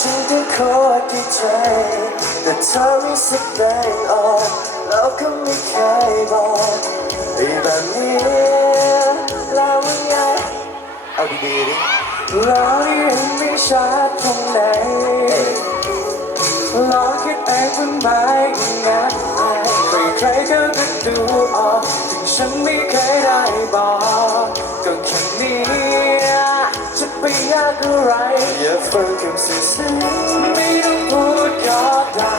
ฉันก็โคอรดีใจ แต่เธอไม่แสดงออกแล้วก็ไม่เคยบอกดีแบบนี้แล้วมันไงเอาดีๆดิเรายัไม่ชัดตรงไหนลองคิดเองเป็นไม้ยังไงใครๆก็ดูออกถึงฉันไม่เคยได้บอกก็แค่นี้ ยากอะไรอย่าฟังคำสื่อสารไม่ต้องพูดก็ได้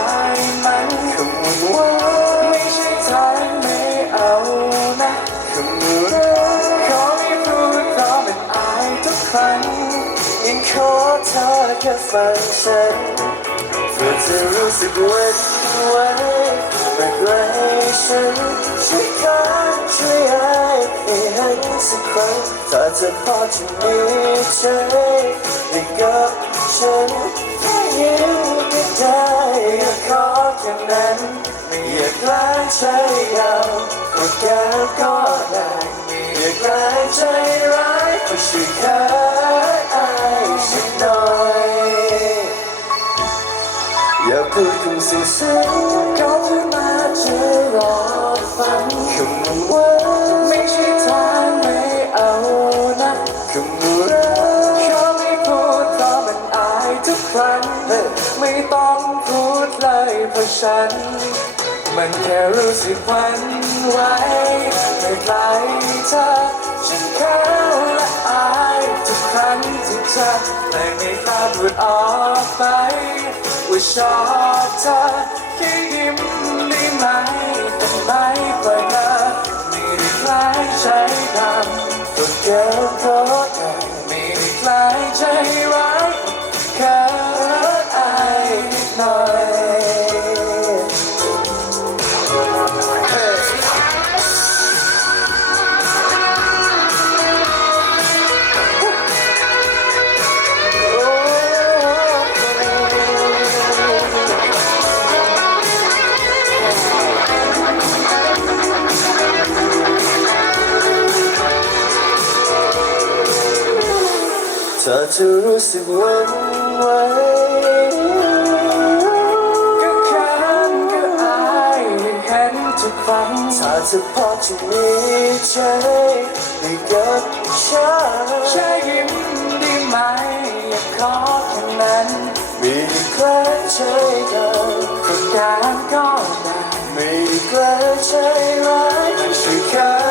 มันคำว่าไม่ใช่ทางไม่เอานะคำว่าขอไม่พูดเพราะมันอายทุกครั้งยังขอเธอแค่ฟังฉันเพื่อจะรู้สึกวันไหวแต่ไกล ฉันช่วยข้าช่วยให้ให้สักครั้งถ้าเธอพอจะมีใจให้กับฉันแค่ยิ้มก็ได้ก็ขอแค่นั้นไม่อยากล้างใจเราก็แก้ก็ได้ไม่อยากล้างใจร้ายก็ช่วยข้าฉันหน่อยอย่าพูดคำสื่อสา ไม่ต้องพูดเลยเพราะฉัน มันแค่รู้สึกวันไหวไม่ไกลเธอฉันเข้าและอายทุกครั้งที่เธอแต่ไม่กล้าพูดออกไปว่าชอบเธอแค่ยิ้มได้ไหมแต่ไม่ปล่อยมาไม่ได้คล้ายใจดำตัวเกินก็ ธอจะรู้สึกวันไหวก็ขันก็อายเห็นทุกครั้งถ้าเธอพอจะมีใจให้กับฉันแค่ยิ้มได้ไหมอยากขอแค่นั้นม่ได้ใกล้ใจกันคนการก็ได้ไม่ได้ใกล้ใจร้ายช่วยขัด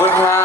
คุณครั